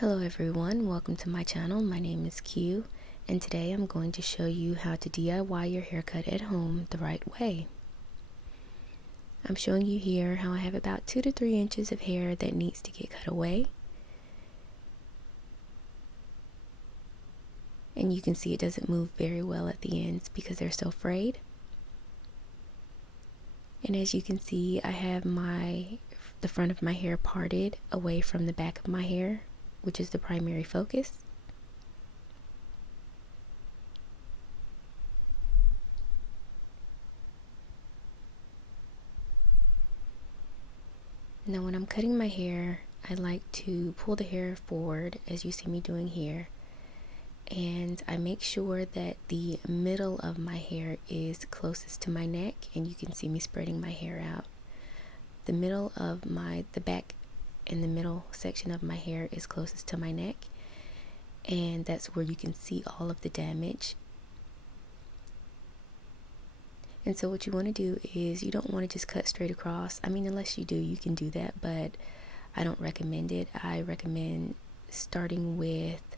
Hello everyone, welcome to my channel. My name is Q, and today I'm going to show you how to DIY your haircut at home the right way. I'm showing you here how I have about 2 to 3 inches of hair that needs to get cut away. And you can see it doesn't move very well at the ends because they're so frayed. And as you can see, I have the front of my hair parted away from the back of my hair, which is the primary focus. Now when I'm cutting my hair, I like to pull the hair forward as you see me doing here, and I make sure that the middle of my hair is closest to my neck, and you can see me spreading my hair out. The middle of the back and the middle section of my hair is closest to my neck, and that's where you can see all of the damage. And so what you want to do is you don't want to just cut straight across. I mean, unless you do, you can do that, but I don't recommend it. I recommend starting with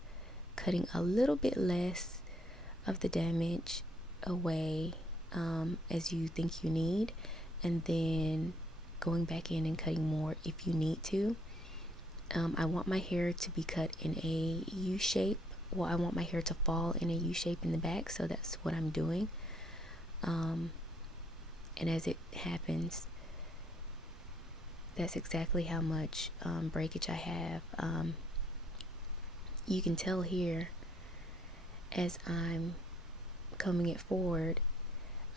cutting a little bit less of the damage away as you think you need, and then going back in and cutting more if you need to. I want my hair to be cut in a U shape. Well, I want my hair to fall in a U shape in the back, so that's what I'm doing. And as it happens, that's exactly how much breakage I have. You can tell here as I'm combing it forward,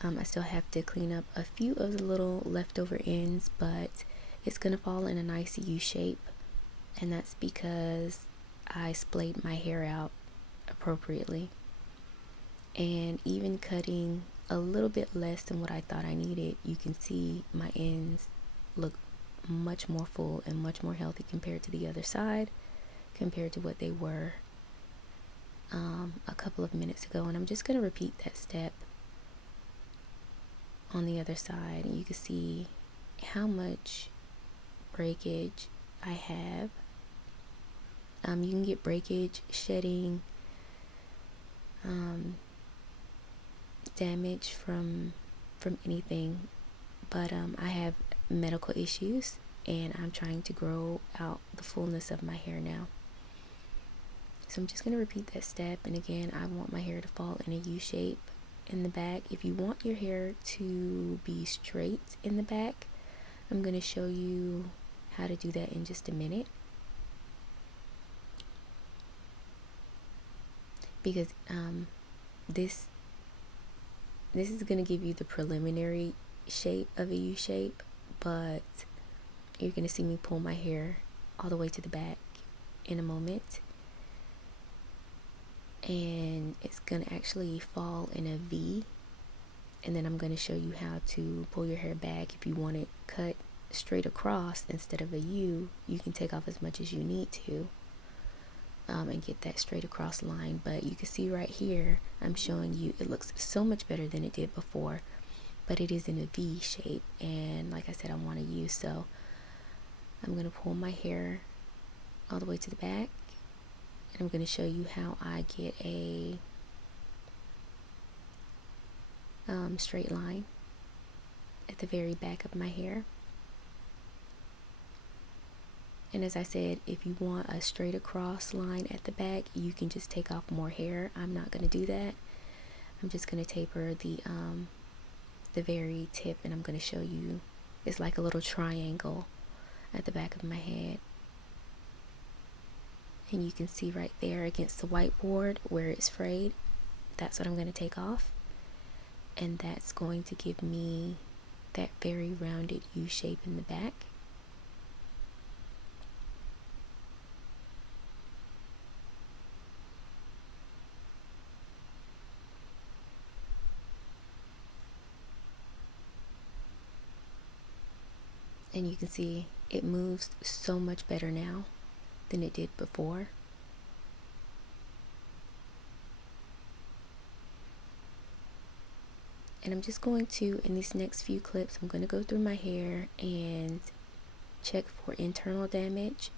I still have to clean up a few of the little leftover ends, but it's gonna fall in a nice U shape, and that's because I splayed my hair out appropriately. And even cutting a little bit less than what I thought I needed, you can see my ends look much more full and much more healthy compared to the other side, compared to what they were a couple of minutes ago. And I'm just going to repeat that step on the other side, and you can see how much breakage I have. You can get breakage, shedding, damage from anything, but I have medical issues, and I'm trying to grow out the fullness of my hair now. So I'm just going to repeat that step, and again, I want my hair to fall in a U shape in the back. If you want your hair to be straight in the back, I'm going to show you how to do that in just a minute, because this is going to give you the preliminary shape of a U shape, but you're going to see me pull my hair all the way to the back in a moment, and it's going to actually fall in a V, and then I'm going to show you how to pull your hair back. If you want it cut straight across instead of a U, you can take off as much as you need to and get that straight across line. But you can see right here, I'm showing you it looks so much better than it did before, but it is in a V shape, and like I said, I want a U. So I'm going to pull my hair all the way to the back, and I'm going to show you how I get a straight line at the very back of my hair. And as I said, if you want a straight across line at the back, you can just take off more hair. I'm not going to do that. I'm just going to taper the very tip, and I'm going to show you it's like a little triangle at the back of my head. And you can see right there against the whiteboard where it's frayed. That's what I'm going to take off, and that's going to give me that very rounded U shape in the back. And you can see it moves so much better now than it did before. And I'm just going to, in these next few clips, I'm going to go through my hair and check for internal damage,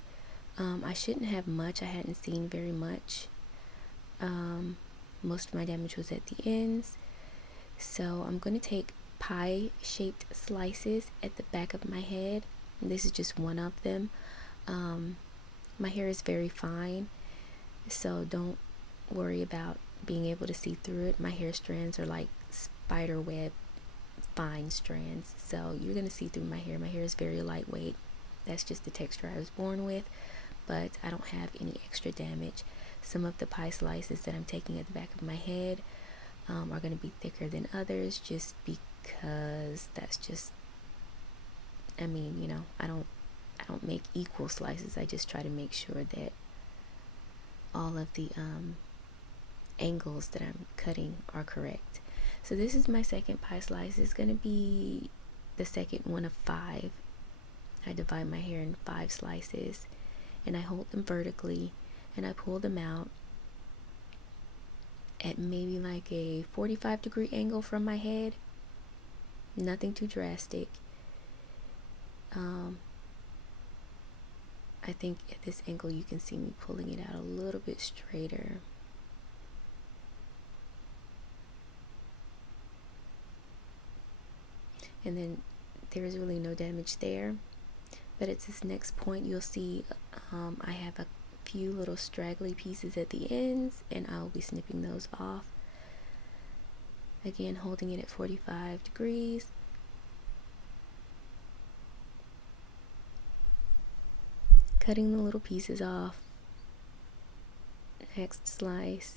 I shouldn't have much. I hadn't seen very much. Most of my damage was at the ends. So I'm going to take pie shaped slices at the back of my head. This is just one of them. My hair is very fine, so don't worry about being able to see through it. My hair strands are like spider web fine strands, so you're going to see through my hair. My hair is very lightweight. That's just the texture I was born with, but I don't have any extra damage. Some of the pie slices that I'm taking at the back of my head are going to be thicker than others, just because that's just, I mean, you know, I don't make equal slices. I just try to make sure that all of the angles that I'm cutting are correct. So this is my second pie slice. It's going to be the second one of 5. I divide my hair in 5 slices, and I hold them vertically, and I pull them out at maybe like a 45-degree angle from my head. Nothing too drastic. I think at this angle you can see me pulling it out a little bit straighter. And then there's really no damage there. But at this next point you'll see I have a few little straggly pieces at the ends, and I'll be snipping those off. Again, holding it at 45 degrees. Cutting the little pieces off. Next slice,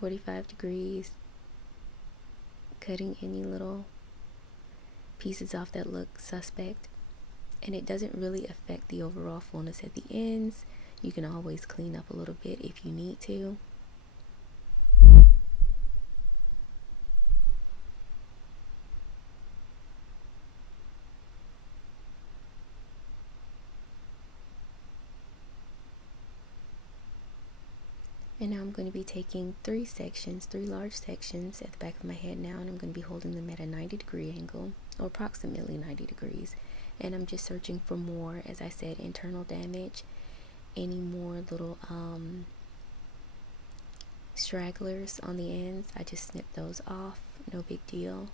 45 degrees. Cutting any little pieces off that look suspect. And it doesn't really affect the overall fullness at the ends. You can always clean up a little bit if you need to. And now I'm going to be taking 3 large sections at the back of my head now, and I'm going to be holding them at a 90-degree angle, or approximately 90 degrees. And I'm just searching for more, as I said, internal damage, any more little stragglers on the ends. I just snip those off, no big deal.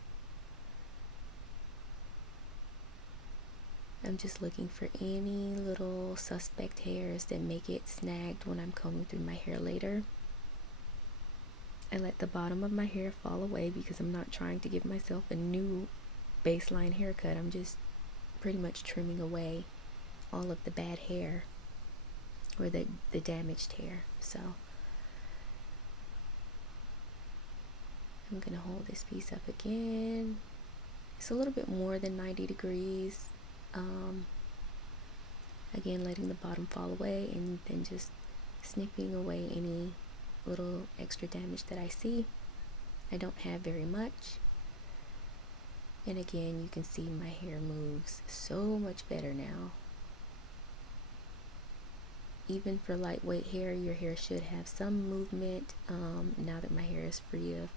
I'm just looking for any little suspect hairs that may get snagged when I'm combing through my hair later. I let the bottom of my hair fall away because I'm not trying to give myself a new baseline haircut. I'm just pretty much trimming away all of the bad hair, or the damaged hair. So I'm gonna hold this piece up again. It's a little bit more than 90 degrees. Again, letting the bottom fall away, and then just snipping away any little extra damage that I see. I don't have very much. And again, you can see my hair moves so much better now. Even for lightweight hair, your hair should have some movement. Now that my hair is free of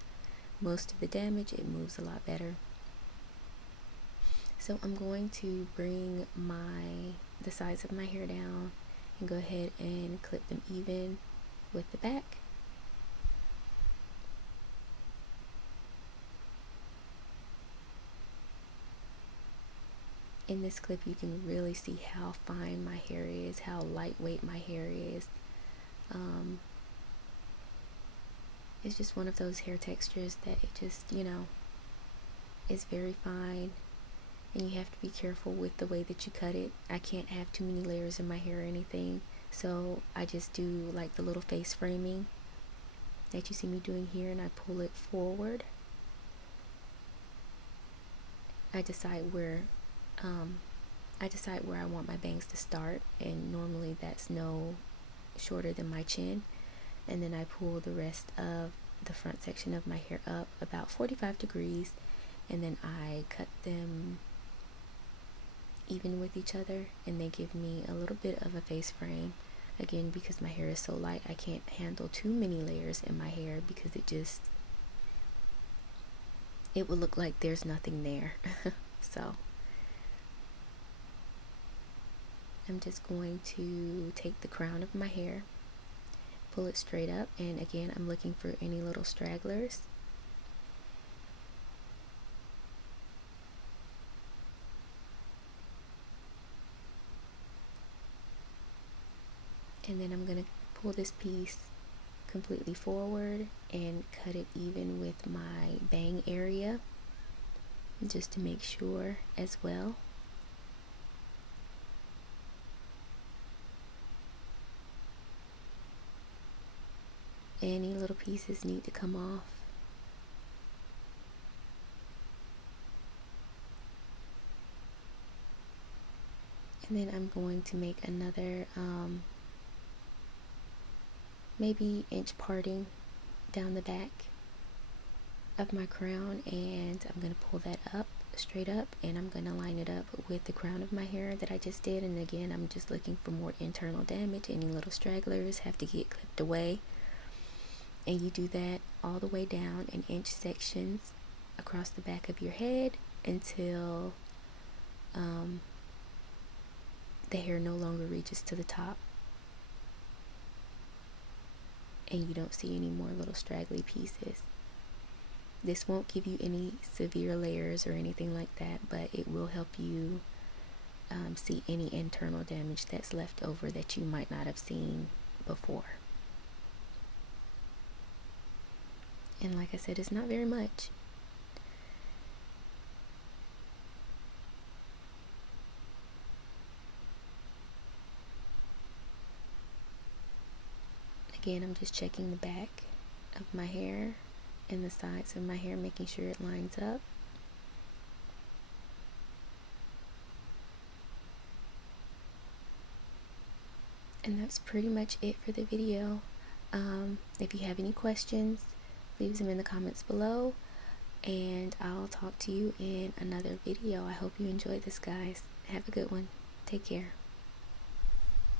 most of the damage, it moves a lot better. So I'm going to bring the sides of my hair down and go ahead and clip them even with the back. In this clip you can really see how fine my hair is, how lightweight my hair is. It's just one of those hair textures that it just, you know, is very fine. And you have to be careful with the way that you cut it. I can't have too many layers in my hair or anything, so I just do like the little face framing that you see me doing here, and I pull it forward. I decide where I want my bangs to start, and normally that's no shorter than my chin, and then I pull the rest of the front section of my hair up about 45 degrees, and then I cut them even with each other, and they give me a little bit of a face frame. Again, because my hair is so light, I can't handle too many layers in my hair because it would look like there's nothing there. So I'm just going to take the crown of my hair, pull it straight up, and again I'm looking for any little stragglers. And then I'm going to pull this piece completely forward and cut it even with my bang area, just to make sure as well. Any little pieces need to come off. And then I'm going to make another maybe inch parting down the back of my crown, and I'm going to pull that up straight up, and I'm going to line it up with the crown of my hair that I just did. And again, I'm just looking for more internal damage. Any little stragglers have to get clipped away, and you do that all the way down in inch sections across the back of your head until the hair no longer reaches to the top and you don't see any more little straggly pieces. This won't give you any severe layers or anything like that, but it will help you see any internal damage that's left over that you might not have seen before. And like I said, it's not very much. Again, I'm just checking the back of my hair and the sides of my hair, making sure it lines up. And that's pretty much it for the video. If you have any questions, leave them in the comments below, and I'll talk to you in another video. I hope you enjoyed this, guys. Have a good one. Take care.